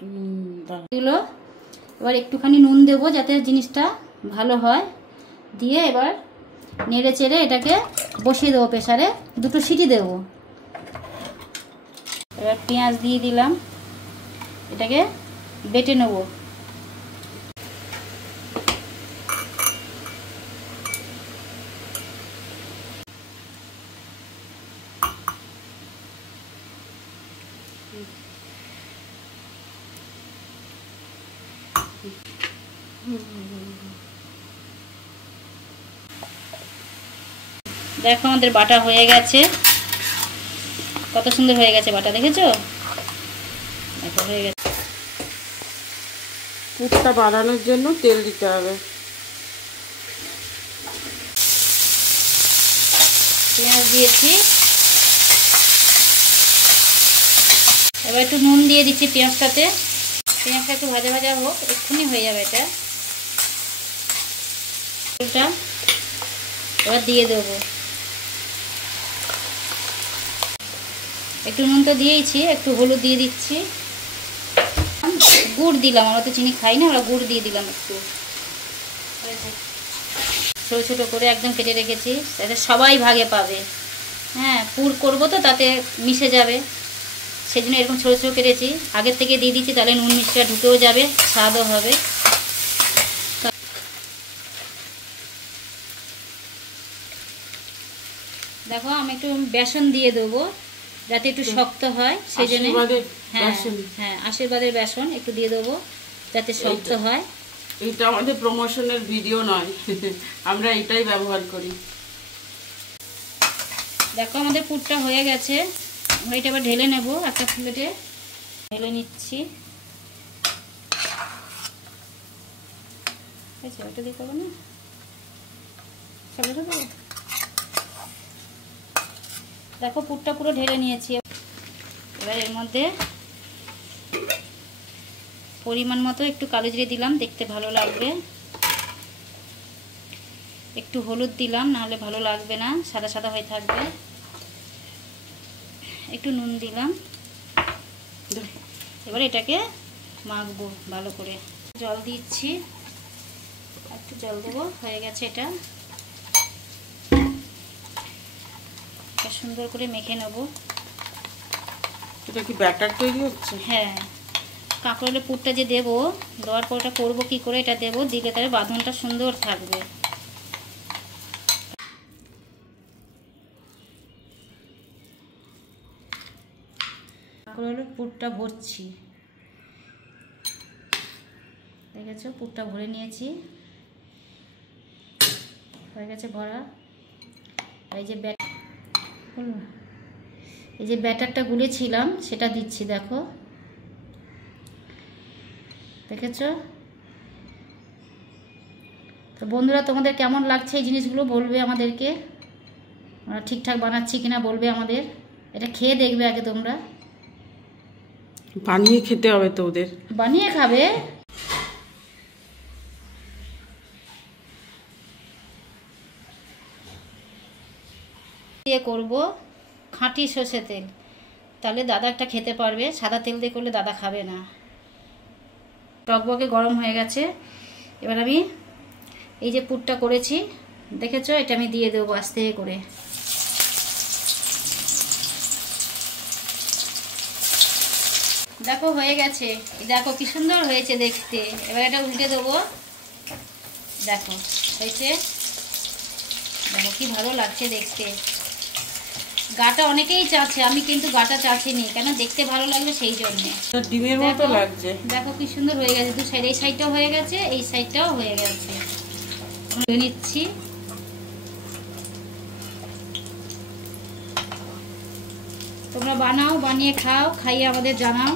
এগুলো এবার একটুখানি নুন দেবো যাতে জিনিসটা ভালো হয়, দিয়ে এবার নেড়ে চেড়ে এটাকে বসিয়ে দেবো প্রেসারে, 2টো সিটি দেবো। এবার পেঁয়াজ দিয়ে দিলাম, এটাকে বেটে নেব। দেখো আমাদের বাটা হয়ে গেছে, কত সুন্দর হয়ে গেছে বাটা, দেখেছো? দেখো হয়ে গেছে। পুরটা বানানোর জন্য তেল দিতে হবে। পেঁয়াজ দিয়েছি, এবার একটু নুন দিয়ে দিচ্ছি পেঁয়াজটাতে। পেঁয়াজটা একটু ভাজা ভাজা হোক, এক্ষুনি হয়ে যাবে এটা। এবার দিয়ে দেবো, একটু নুন তো দিয়েছি, একটু হলুদ দিয়ে দিচ্ছি, গুড় দিলাম, আমরা তো চিনি খাই না, আমরা গুড় দিয়ে দিলাম একটু। ছোটো ছোটো করে একদম কেটে রেখেছি যাতে সবাই ভাগে পাবে। হ্যাঁ, পুর করবো তো তাতে মিশে যাবে, সেই জন্য এরকম ছোটো ছোটো কেটেছি, আগের থেকে দিয়ে দিচ্ছি, তাহলে নুন মিষ্টিটা ঢুকেও যাবে, স্বাদও হবে। দেখো আমি একটু বেসন দিয়ে দেবো যাতে একটু শক্ত হয়, সেই জন্য। হ্যাঁ হ্যাঁ, আশীর্বাদের বেসন একটু দিয়ে দেবো যাতে শক্ত হয়। এটা আমাদের প্রমোশনের ভিডিও নয়, আমরা এটাই ব্যবহার করি। দেখো আমাদের পুরটা হয়ে গেছে, আমরা এটা আবার ঢেলে নেব, একটা প্লেটে ঢেলে নিচ্ছি। ওটা দিয়ে করবো না, সবটা দেবো। দেখো পুরটা পুরো ঢেলে নিয়েছি। এবার এর মধ্যে পরিমাণ মতো একটু কালো জিরে দিলাম, দেখতে ভালো লাগবে। একটু হলুদ দিলাম, নাহলে ভালো লাগবে না, সাদা সাদা হয়ে থাকবে। একটু নুন দিলাম। এবার এটাকে মাখবো ভালো করে। জল দিচ্ছি, একটু জল দেবো, হয়ে গেছে এটা। সুন্দর করে মেখে নেব। এটা কি ব্যাটার তৈরি হচ্ছে? হ্যাঁ, কাঁকরোলের পুরটা যে দেবো, দেওয়ার পর ওটা করবো কী করে, এটা দেবো, দিলে তাহলে বাঁধনটা সুন্দর থাকবে। কাঁকরোলের পুরটা ভরছি, দেখেছো পুরটা ভরে নিয়েছি, হয়ে গেছে ভরা। এই যে ব্যাটারটা গুলেছিলাম সেটা দিচ্ছি, দেখো দেখেছো? তো বন্ধুরা, তোমাদের কেমন লাগছে এই জিনিসগুলো বলবে আমাদেরকে, আমরা ঠিকঠাক বানাচ্ছি কিনা বলবে আমাদের। এটা খেয়ে দেখবে আগে তোমরা, বানিয়ে খেতে হবে তো, ওদের বানিয়ে খাবে। দিয়ে করবো খাঁটি সর্ষে তেল, তাহলে দাদা একটা খেতে পারবে, সাদা তেল দিয়ে করলে দাদা খাবে না। টকবকে গরম হয়ে গেছে, এবার আমি এই যে পুরটা করেছি দেখেছো, এটা আমি দিয়ে দেবো আস্তে করে। দেখো হয়ে গেছে, দেখো কি সুন্দর হয়েছে দেখতে। এবার এটা উল্টে দেবো, দেখো হয়েছে, দেখো কি ভালো লাগছে দেখতে। গাটা অনেকেই চাচ্ছে, আমি কিন্তু গাটা চাচ্ছিনি, কেন দেখতে ভালো লাগবে সেই জন্যে। ডিমের মতো লাগছে। দেখো কি সুন্দর হয়ে গেছে, দু সাইড, এই সাইডটাও হয়ে গেছে, এই সাইডটাও হয়ে গেছে। নিচ্ছি, তোমরা বানাও, বানিয়ে খাও, খাইয়ে আমাদের জানাও।